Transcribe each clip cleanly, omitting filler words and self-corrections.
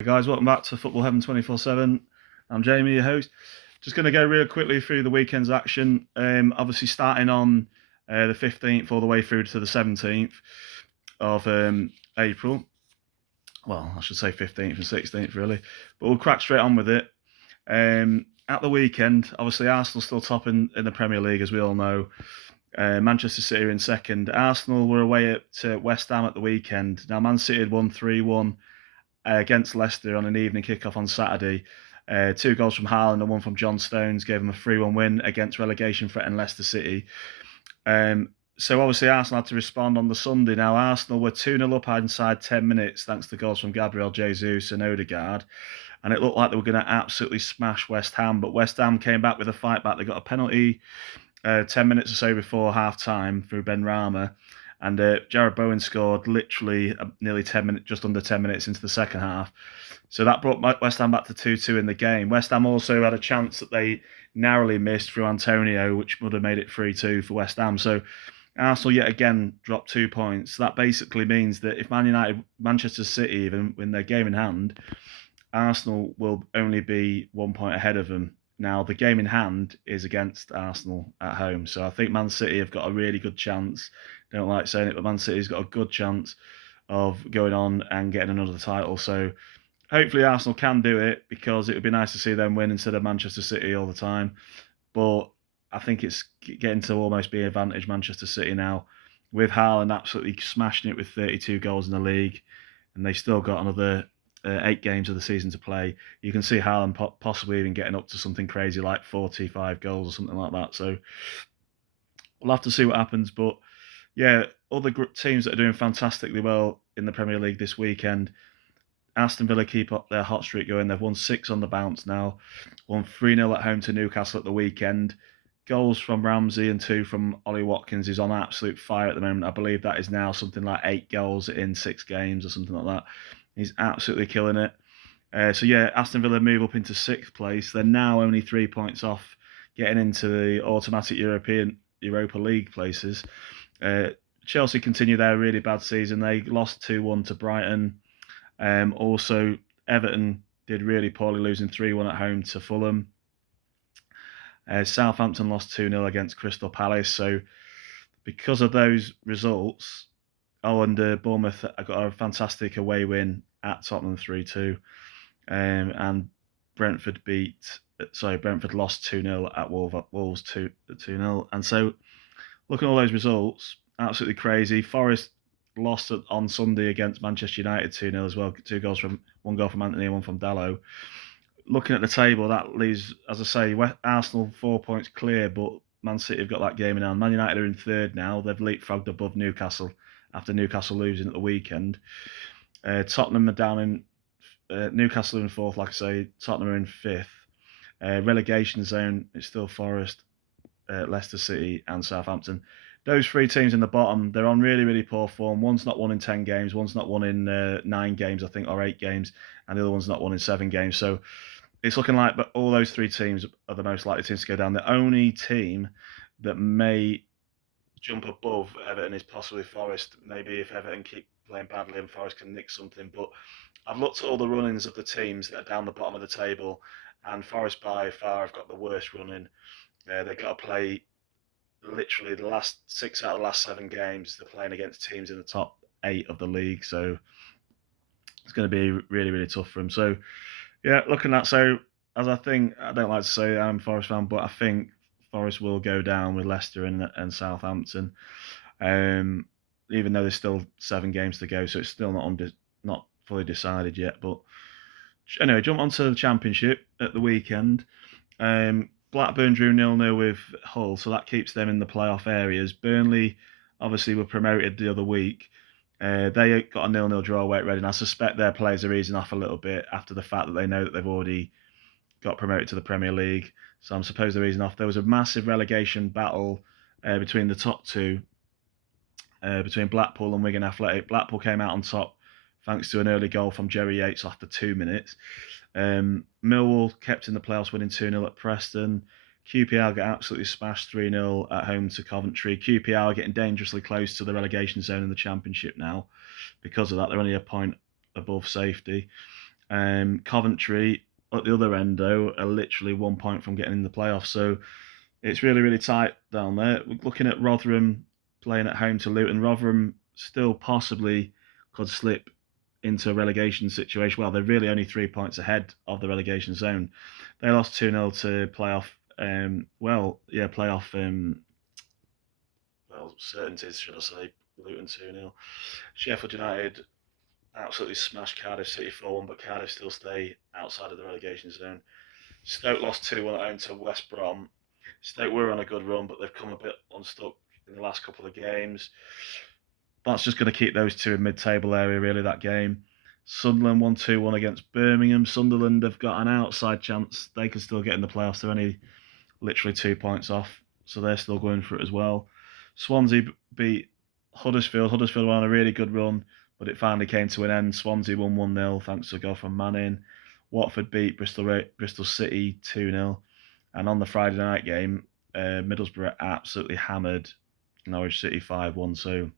Hey guys, welcome back to Football Heaven 24/7. I'm Jamie, your host. Just going to go real quickly through the weekend's action. Obviously, starting on the 15th all the way through to the 17th of April. Well, I should say 15th and 16th, really. But we'll crack straight on with it. At the weekend, obviously, Arsenal still top in the Premier League, as we all know. Manchester City are in second. Arsenal were away at West Ham at the weekend. Now, Man City had won 3-1 against Leicester on an evening kickoff on Saturday. Two goals from Haaland and one from John Stones gave them a 3-1 win against relegation threatened Leicester City. So obviously Arsenal had to respond on the Sunday. Now Arsenal were 2-0 up inside 10 minutes thanks to goals from Gabriel Jesus and Odegaard. And it looked like they were going to absolutely smash West Ham. But West Ham came back with a fight back. They got a penalty 10 minutes or so before half-time through Benrahma. And Jared Bowen scored literally nearly 10 minutes, just under 10 minutes into the second half. So that brought West Ham back to 2-2 in the game. West Ham also had a chance that they narrowly missed through Antonio, which would have made it 3-2 for West Ham. So Arsenal yet again dropped 2 points. That basically means that if Man United, Manchester City even win their game in hand, Arsenal will only be 1 point ahead of them. Now, the game in hand is against Arsenal at home. So I think Man City have got a really good chance. Don't like saying it, but Man City's got a good chance of going on and getting another title. So hopefully Arsenal can do it, because it would be nice to see them win instead of Manchester City all the time. But I think it's getting to almost be advantage Manchester City now, with Haaland absolutely smashing it with 32 goals in the league, and they still got another 8 games of the season to play. You can see Haaland possibly even getting up to something crazy like 45 goals or something like that. So we'll have to see what happens. But yeah, other teams that are doing fantastically well in the Premier League this weekend. Aston Villa keep up their hot streak going. They've won 6 on the bounce now. Won 3-0 at home to Newcastle at the weekend. Goals from Ramsey and 2 from Ollie Watkins. He's on absolute fire at the moment. I believe that is now something like 8 goals in 6 games or something like that. He's absolutely killing it. So yeah, Aston Villa move up into 6th place. They're now only 3 points off getting into the automatic Europa League places. Chelsea continue their really bad season. They lost 2-1 to Brighton. Also, Everton did really poorly, losing 3-1 at home to Fulham. Southampton lost 2-0 against Crystal Palace. So because of those results, and Bournemouth got a fantastic away win at Tottenham 3-2. And Brentford lost 2-0 at Wolves 2-0. And so looking at all those results, absolutely crazy. Forest lost on Sunday against Manchester United 2-0 as well. 1 goal from Anthony and 1 from Dalot. Looking at the table, that leaves, as I say, Arsenal 4 points clear, but Man City have got that game in hand. Man United are in 3rd now. They've leapfrogged above Newcastle after Newcastle losing at the weekend. Tottenham are down in Newcastle in 4th, like I say. Tottenham are in 5th. Relegation zone, it's still Forest, Leicester City and Southampton. Those 3 teams in the bottom, they're on really, really poor form. One's not won in 10 games, one's not won in 9 games, I think, or 8 games, and the other one's not won in 7 games. So it's looking like but all those 3 teams are the most likely teams to go down. The only team that may jump above Everton is possibly Forest. Maybe if Everton keep playing badly and Forest can nick something. But I've looked at all the run-ins of the teams that are down the bottom of the table, and Forest by far have got the worst run-in. They've got to play literally the last 6 out of the last 7 games. They're playing against teams in the top 8 of the league, so it's going to be really, really tough for them. So yeah, looking at I don't like to say I'm a Forest fan, but I think Forest will go down with Leicester and Southampton. Even though there's still 7 games to go, so it's still not fully decided yet. But anyway, jump onto the Championship at the weekend. Blackburn drew 0-0 with Hull, so that keeps them in the playoff areas. Burnley obviously were promoted the other week. They got a 0-0 draw away at Reading. I suspect their players are easing off a little bit after the fact that they know that they've already got promoted to the Premier League. So I'm supposed they're easing off. There was a massive relegation battle between the top 2, between Blackpool and Wigan Athletic. Blackpool came out on top thanks to an early goal from Jerry Yates after 2 minutes. Millwall kept in the playoffs, winning 2-0 at Preston. QPR got absolutely smashed 3-0 at home to Coventry. QPR are getting dangerously close to the relegation zone in the Championship now. Because of that, they're only a point above safety. Coventry at the other end, though, are literally 1 point from getting in the playoffs. So it's really, really tight down there. We're looking at Rotherham playing at home to Luton. Rotherham still possibly could slip into a relegation situation. Well, they're really only 3 points ahead of the relegation zone. They lost 2-0 to playoff. Playoff. Certainties, should I say? Luton 2-0. Sheffield United absolutely smashed Cardiff City 4-1, but Cardiff still stay outside of the relegation zone. Stoke lost 2-1 at home to West Brom. Stoke were on a good run, but they've come a bit unstuck in the last couple of games. That's just going to keep those two in mid-table area, really, that game. Sunderland won 2-1 against Birmingham. Sunderland have got an outside chance. They could still get in the playoffs. They're only literally 2 points off, so they're still going for it as well. Swansea beat Huddersfield. Huddersfield were on a really good run, but it finally came to an end. Swansea won 1-0 thanks to a goal from Manning. Watford beat Bristol City 2-0. And on the Friday night game, Middlesbrough absolutely hammered Norwich City 5-1. So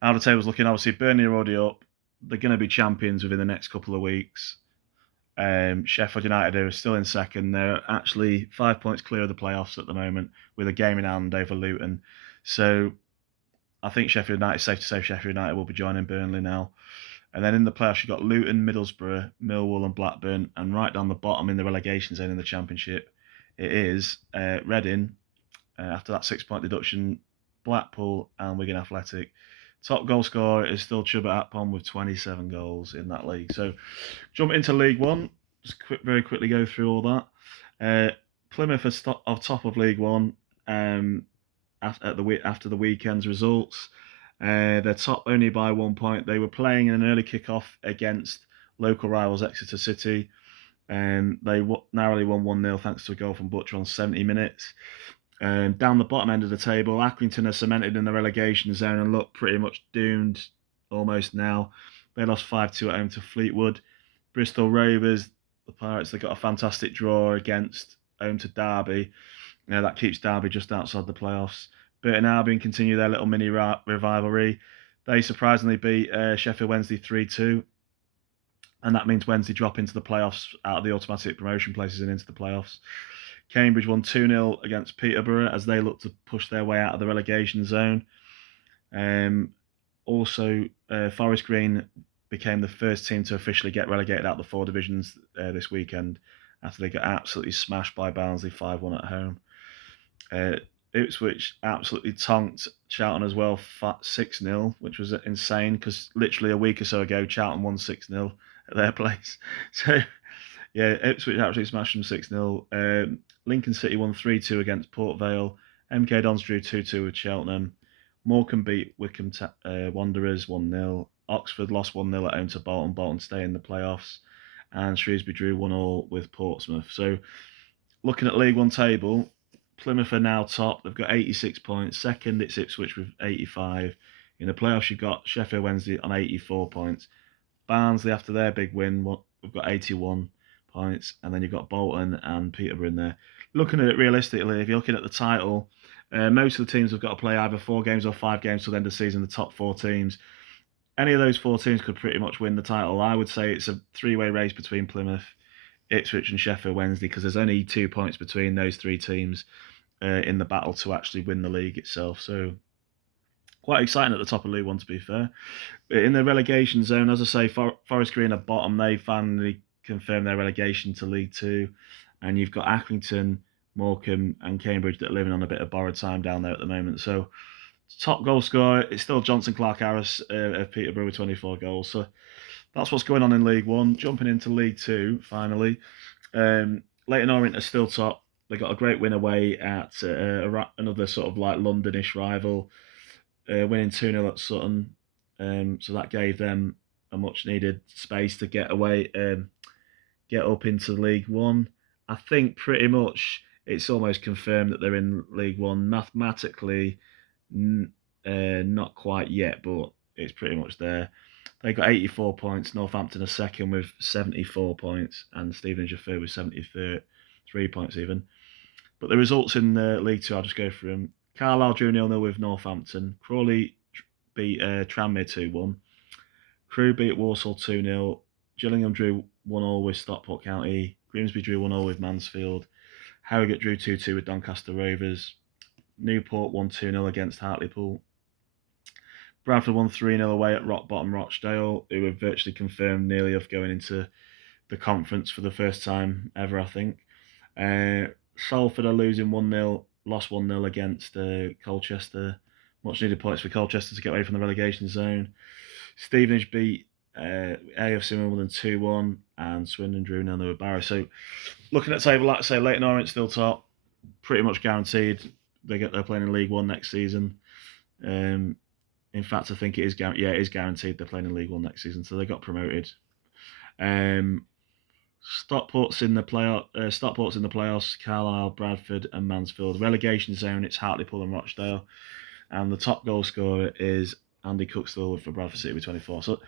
how the table's looking, obviously, Burnley are already up. They're going to be champions within the next couple of weeks. Sheffield United are still in second. They're actually 5 points clear of the playoffs at the moment with a game in hand over Luton. So I think Sheffield United, safe to say Sheffield United will be joining Burnley now. And then in the playoffs, you've got Luton, Middlesbrough, Millwall and Blackburn. And right down the bottom in the relegation zone in the Championship, it is Reading, after that 6 point deduction, Blackpool and Wigan Athletic. Top goal scorer is still Chuba Akpom with 27 goals in that league. So jump into League One. Just very quickly go through all that. Plymouth are top of League One after the weekend's results. They're top only by 1 point. They were playing in an early kickoff against local rivals Exeter City. They narrowly won 1-0 thanks to a goal from Butcher on 70 minutes. Down the bottom end of the table, Accrington are cemented in the relegation zone and look pretty much doomed almost now. They lost 5-2 at home to Fleetwood. Bristol Rovers, the Pirates, they got a fantastic draw against home to Derby. That keeps Derby just outside the playoffs. Burton Albion continue their little mini rivalry. They surprisingly beat Sheffield Wednesday 3-2. And that means Wednesday drop into the playoffs out of the automatic promotion places and into the playoffs. Cambridge won 2-0 against Peterborough as they look to push their way out of the relegation zone. Also, Forest Green became the first team to officially get relegated out of the 4 divisions this weekend after they got absolutely smashed by Barnsley 5-1 at home. Ipswich absolutely tonked Charlton as well, 6-0, which was insane because literally a week or so ago, Charlton won 6-0 at their place. So, yeah, Ipswich absolutely smashed them 6-0. Lincoln City won 3-2 against Port Vale. MK Dons drew 2-2 with Cheltenham. Morecambe beat Wycombe Wanderers 1-0. Oxford lost 1-0 at home to Bolton. Bolton stay in the playoffs. And Shrewsbury drew 1-1 with Portsmouth. So, looking at League One table, Plymouth are now top. They've got 86 points. Second, it's Ipswich with 85. In the playoffs, you've got Sheffield Wednesday on 84 points. Barnsley, after their big win, we've got 81 points. And then you've got Bolton and Peterborough in there. Looking at it realistically, if you're looking at the title, most of the teams have got to play either 4 games or 5 games till the end of the season, the top 4 teams. Any of those 4 teams could pretty much win the title. I would say it's a 3-way race between Plymouth, Ipswich and Sheffield Wednesday because there's only 2 points between those 3 teams in the battle to actually win the league itself. So quite exciting at the top of League One, to be fair. In the relegation zone, as I say, Forest Green are bottom. They finally confirmed their relegation to League Two. And you've got Accrington, Morecambe and Cambridge that are living on a bit of borrowed time down there at the moment. So top goal scorer, it's still Johnson Clark-Harris of Peterborough with 24 goals. So that's what's going on in League One. Jumping into League Two, finally. Leyton Orient are still top. They got a great win away at another sort of like Londonish rival, winning 2-0 at Sutton. So that gave them a much needed space to get up into League One. I think pretty much it's almost confirmed that they're in League One. Mathematically, not quite yet, but it's pretty much there. They got 84 points. Northampton are second with 74 points, and Stevenage are third with 73 points even. But the results in League Two, I'll just go through them. Carlisle drew 0-0 with Northampton. Crawley beat Tranmere 2-1. Crewe beat Walsall 2-0. Gillingham drew 1-1 with Stockport County. Grimsby drew 1-0 with Mansfield. Harrogate drew 2-2 with Doncaster Rovers. Newport won 2-0 against Hartlepool. Bradford won 3-0 away at Rock Bottom Rochdale, who were virtually confirmed nearly of going into the conference for the first time ever, I think. Salford are losing 1-0, lost 1-0 against Colchester. Much needed points for Colchester to get away from the relegation zone. Stevenage beat AFC Wimbledon 2-1, and Swindon drew 0-0 with Barrow. So, looking at the table, like I say, Leyton Orient still top, pretty much guaranteed. They're playing in League One next season. In fact, I think it is guaranteed they're playing in League One next season, so they got promoted. Stockport's in the playoffs. Carlisle, Bradford, and Mansfield. Relegation zone, it's Hartlepool and Rochdale, and the top goal scorer is Andy Cookstill for Bradford City with 24. So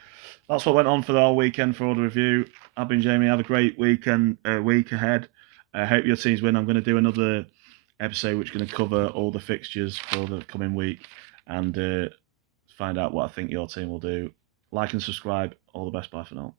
that's what went on for the whole weekend for all the review. I've been Jamie. Have a great week ahead. I hope your teams win. I'm going to do another episode which is going to cover all the fixtures for the coming week and find out what I think your team will do. Like and subscribe. All the best. Bye for now.